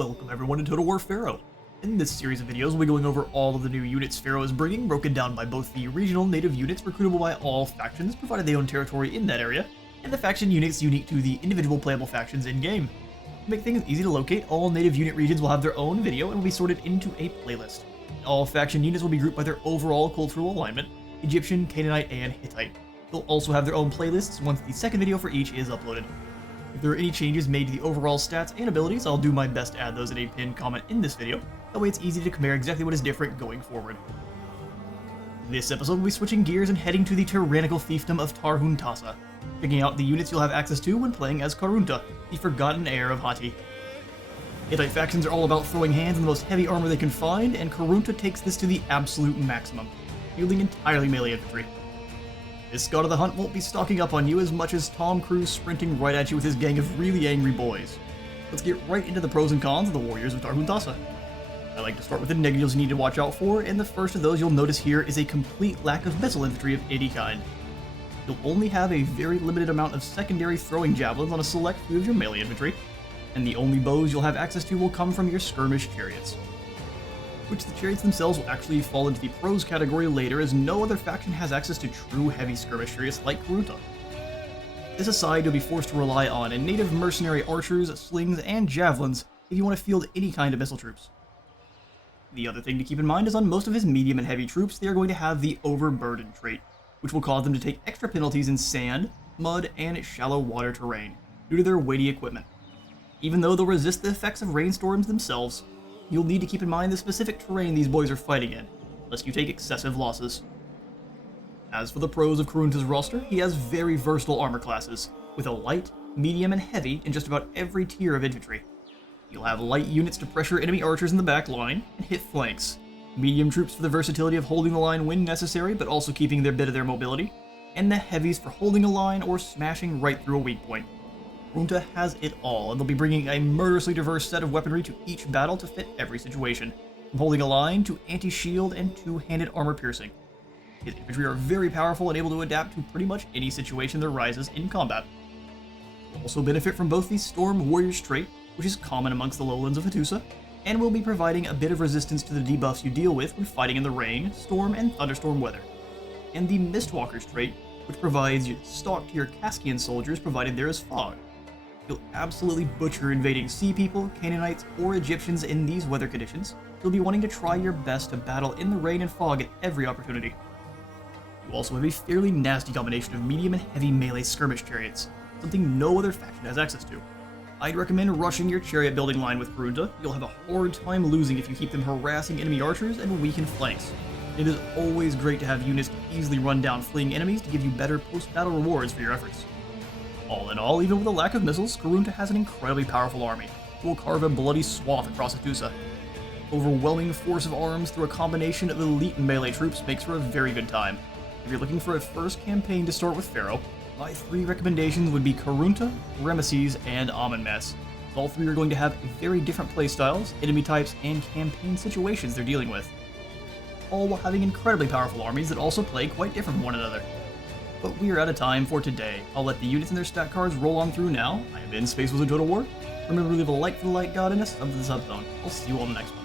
Welcome everyone to Total War Pharaoh. In this series of videos, we'll be going over all of the new units Pharaoh is bringing, broken down by both the regional native units recruitable by all factions, provided they own territory in that area, and the faction units unique to the individual playable factions in-game. To make things easy to locate, all native unit regions will have their own video and will be sorted into a playlist. All faction units will be grouped by their overall cultural alignment, Egyptian, Canaanite, and Hittite. They'll also have their own playlists once the second video for each is uploaded. If there are any changes made to the overall stats and abilities, I'll do my best to add those in a pinned comment in this video. That way it's easy to compare exactly what is different going forward. This episode will be switching gears and heading to the tyrannical fiefdom of Hattusa, picking out the units you'll have access to when playing as Karunta, the forgotten heir of Hatti. Hittite factions are all about throwing hands in the most heavy armor they can find, and Karunta takes this to the absolute maximum, fielding entirely melee infantry. This god of the hunt won't be stalking up on you as much as Tom Cruise sprinting right at you with his gang of really angry boys. Let's get right into the pros and cons of the warriors of Hattusa. I like to start with the negatives you need to watch out for, and the first of those you'll notice here is a complete lack of missile infantry of any kind. You'll only have a very limited amount of secondary throwing javelins on a select few of your melee infantry, and the only bows you'll have access to will come from your skirmish chariots. Which the chariots themselves will actually fall into the pros category later, as no other faction has access to true heavy skirmish chariots like Karunta. This aside, you'll be forced to rely on native mercenary archers, slings, and javelins if you want to field any kind of missile troops. The other thing to keep in mind is on most of his medium and heavy troops, they are going to have the overburden trait, which will cause them to take extra penalties in sand, mud, and shallow water terrain due to their weighty equipment. Even though they'll resist the effects of rainstorms themselves, you'll need to keep in mind the specific terrain these boys are fighting in, lest you take excessive losses. As for the pros of Karunta's roster, he has very versatile armor classes, with a light, medium, and heavy in just about every tier of infantry. You'll have light units to pressure enemy archers in the back line and hit flanks, medium troops for the versatility of holding the line when necessary but also keeping their bit of their mobility, and the heavies for holding a line or smashing right through a weak point. Karunta has it all, and they'll be bringing a murderously diverse set of weaponry to each battle to fit every situation, from holding a line to anti-shield and two-handed armor piercing. His infantry are very powerful and able to adapt to pretty much any situation that arises in combat. You'll also benefit from both the Storm Warriors trait, which is common amongst the lowlands of Hattusa, and will be providing a bit of resistance to the debuffs you deal with when fighting in the rain, storm, and thunderstorm weather, and the Mistwalkers trait, which provides stalk to your Kaskian soldiers provided there is fog. You'll absolutely butcher invading sea people, Canaanites, or Egyptians in these weather conditions. You'll be wanting to try your best to battle in the rain and fog at every opportunity. You also have a fairly nasty combination of medium and heavy melee skirmish chariots, something no other faction has access to. I'd recommend rushing your chariot building line with Karunta. You'll have a hard time losing if you keep them harassing enemy archers and weaken flanks. It is always great to have units to easily run down fleeing enemies to give you better post-battle rewards for your efforts. All in all, even with a lack of missiles, Karunta has an incredibly powerful army, who will carve a bloody swath across Hattusa. Overwhelming force of arms through a combination of elite melee troops makes for a very good time. If you're looking for a first campaign to start with Pharaoh, my three recommendations would be Karunta, Ramesses, and Amenmess. All three are going to have very different playstyles, enemy types, and campaign situations they're dealing with, all while having incredibly powerful armies that also play quite different from one another. But we are out of time for today. I'll let the units and their stat cards roll on through now. I have been Space Wizard Total War. Remember to leave a like for the light god and a sub for the sub zone. I'll see you all in the next one.